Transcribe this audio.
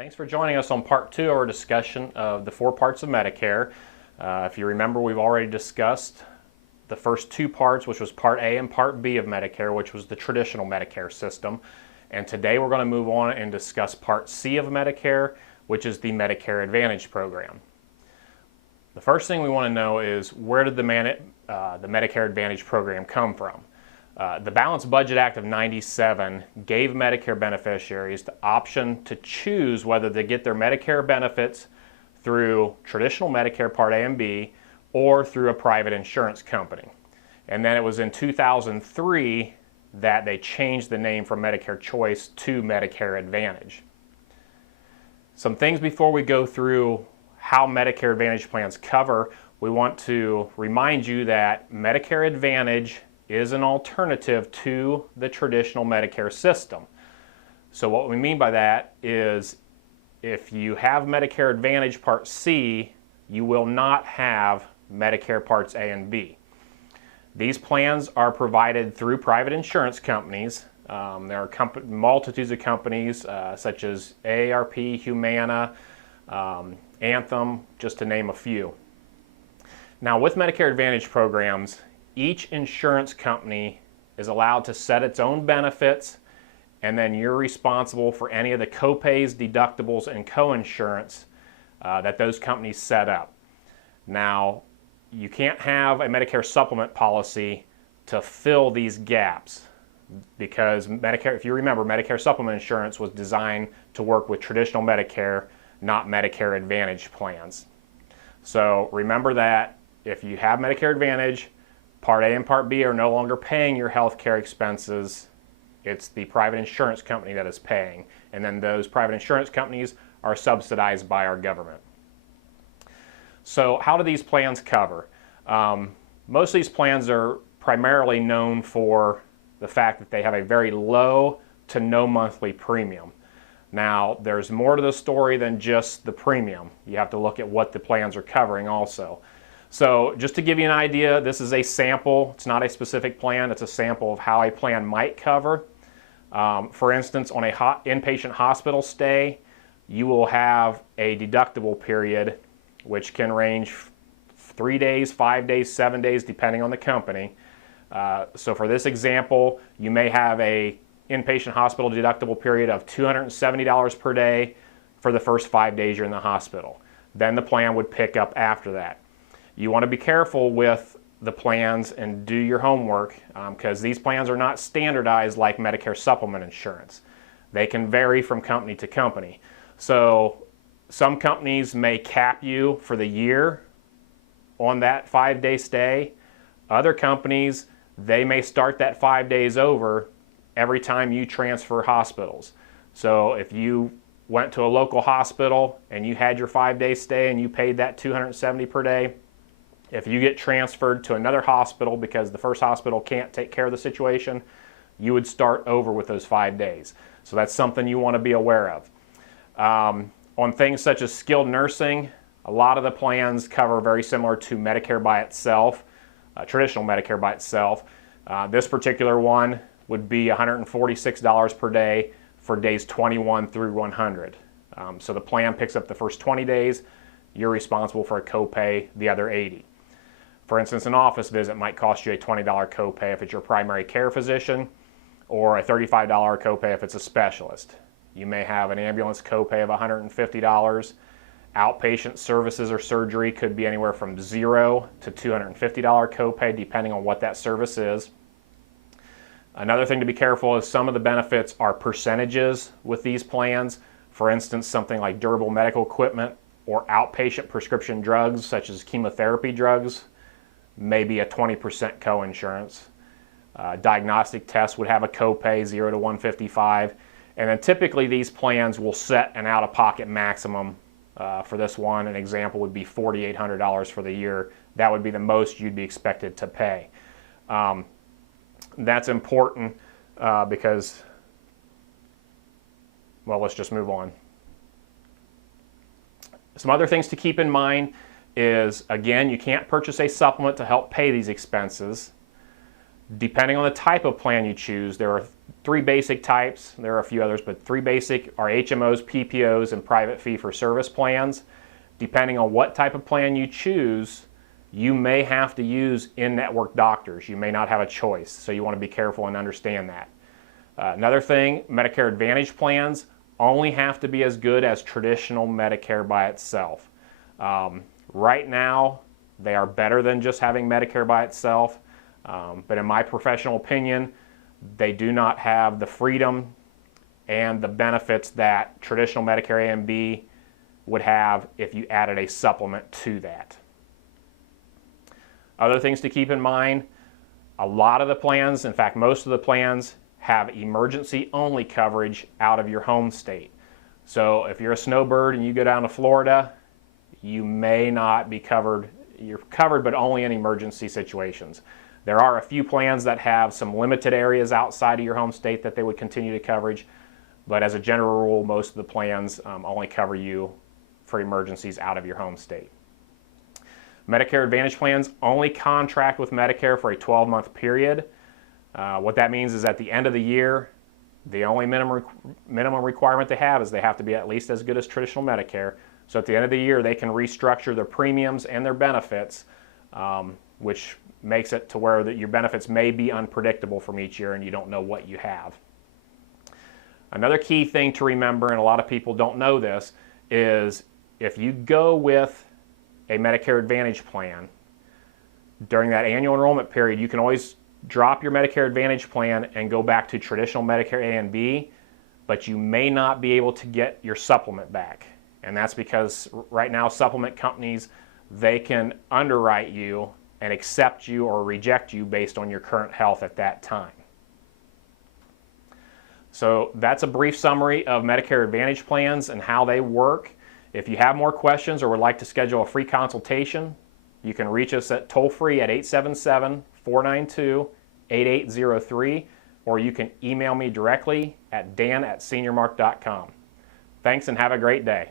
Thanks for joining us on part 2 of our discussion of the 4 parts of Medicare. If you remember, we've already discussed the first 2 parts, which was Part A and Part B of Medicare, which was the traditional Medicare system. And today we're going to move on and discuss Part C of Medicare, which is the Medicare Advantage program. The first thing we want to know is, where did the Medicare Advantage program come from? The Balanced Budget Act of '97 gave Medicare beneficiaries the option to choose whether they get their Medicare benefits through traditional Medicare Part A and B or through a private insurance company. And then it was in 2003 that they changed the name from Medicare Choice to Medicare Advantage. Some things before we go through how Medicare Advantage plans cover, we want to remind you that Medicare Advantage is an alternative to the traditional Medicare system. So what we mean by that is, if you have Medicare Advantage Part C, you will not have Medicare Parts A and B. These plans are provided through private insurance companies. There are multitudes of companies such as AARP, Humana, Anthem, just to name a few. Now, with Medicare Advantage programs, each insurance company is allowed to set its own benefits, and then you're responsible for any of the copays, deductibles, and coinsurance that those companies set up. Now, you can't have a Medicare supplement policy to fill these gaps, because Medicare, if you remember, Medicare supplement insurance was designed to work with traditional Medicare, not Medicare Advantage plans. So remember that if you have Medicare Advantage, Part A and Part B are no longer paying your health care expenses. It's the private insurance company that is paying. And then those private insurance companies are subsidized by our government. So how do these plans cover? Most of these plans are primarily known for the fact that they have a very low to no monthly premium. Now, there's more to the story than just the premium. You have to look at what the plans are covering also. So just to give you an idea, this is a sample. It's not a specific plan. It's a sample of how a plan might cover. For instance, on a inpatient hospital stay, you will have a deductible period, which can range 3 days, 5 days, 7 days, depending on the company. So for this example, you may have a inpatient hospital deductible period of $270 per day for the first 5 days you're in the hospital. Then the plan would pick up after that. You want to be careful with the plans and do your homework, because these plans are not standardized like Medicare supplement insurance. They can vary from company to company. So some companies may cap you for the year on that 5-day stay. Other companies, they may start that 5 days over every time you transfer hospitals. So if you went to a local hospital and you had your 5-day stay and you paid that $270 per day, if you get transferred to another hospital because the first hospital can't take care of the situation, you would start over with those 5 days. So that's something you want to be aware of. On things such as skilled nursing, a lot of the plans cover very similar to Medicare by itself, traditional Medicare by itself. This particular one would be $146 per day for days 21 through 100. So the plan picks up the first 20 days. You're responsible for a copay the other 80. For instance, an office visit might cost you a $20 copay if it's your primary care physician, or a $35 copay if it's a specialist. You may have an ambulance copay of $150. Outpatient services or surgery could be anywhere from $0 to $250 copay, depending on what that service is. Another thing to be careful is some of the benefits are percentages with these plans. For instance, something like durable medical equipment or outpatient prescription drugs, such as chemotherapy drugs, may be a 20% coinsurance. Diagnostic tests would have a copay, $0 to $155. And then typically these plans will set an out-of-pocket maximum. For this one, an example would be $4,800 for the year. That would be the most you'd be expected to pay. That's important because, well, let's just move on. Some other things to keep in mind is, again, you can't purchase a supplement to help pay these expenses. Depending on the type of plan you choose, there are 3 basic types. There are a few others, but 3 basic are HMOs, PPOs, and private fee-for-service plans. Depending on what type of plan you choose, you may have to use in-network doctors. You may not have a choice, so you want to be careful and understand that. Another thing, Medicare Advantage plans only have to be as good as traditional Medicare by itself. Right now, they are better than just having Medicare by itself, but in my professional opinion, they do not have the freedom and the benefits that traditional Medicare A and B would have if you added a supplement to that. Other things to keep in mind, a lot of the plans, in fact most of the plans, have emergency only coverage out of your home state. So if you're a snowbird and you go down to Florida, you may not be covered. You're covered, but only in emergency situations. There are a few plans that have some limited areas outside of your home state that they would continue to coverage, but as a general rule, most of the plans only cover you for emergencies out of your home state. Medicare Advantage plans only contract with Medicare for a 12-month period. What that means is at the end of the year, the only minimum requirement they have is they have to be at least as good as traditional Medicare. So at the end of the year, they can restructure their premiums and their benefits, which makes it to where that your benefits may be unpredictable from each year and you don't know what you have. Another key thing to remember, and a lot of people don't know this, is if you go with a Medicare Advantage plan, during that annual enrollment period, you can always drop your Medicare Advantage plan and go back to traditional Medicare A and B, but you may not be able to get your supplement back. And that's because right now supplement companies, they can underwrite you and accept you or reject you based on your current health at that time. So that's a brief summary of Medicare Advantage plans and how they work. If you have more questions or would like to schedule a free consultation, you can reach us at toll-free at 877-492-8803, or you can email me directly at dan@seniormark.com. Thanks and have a great day.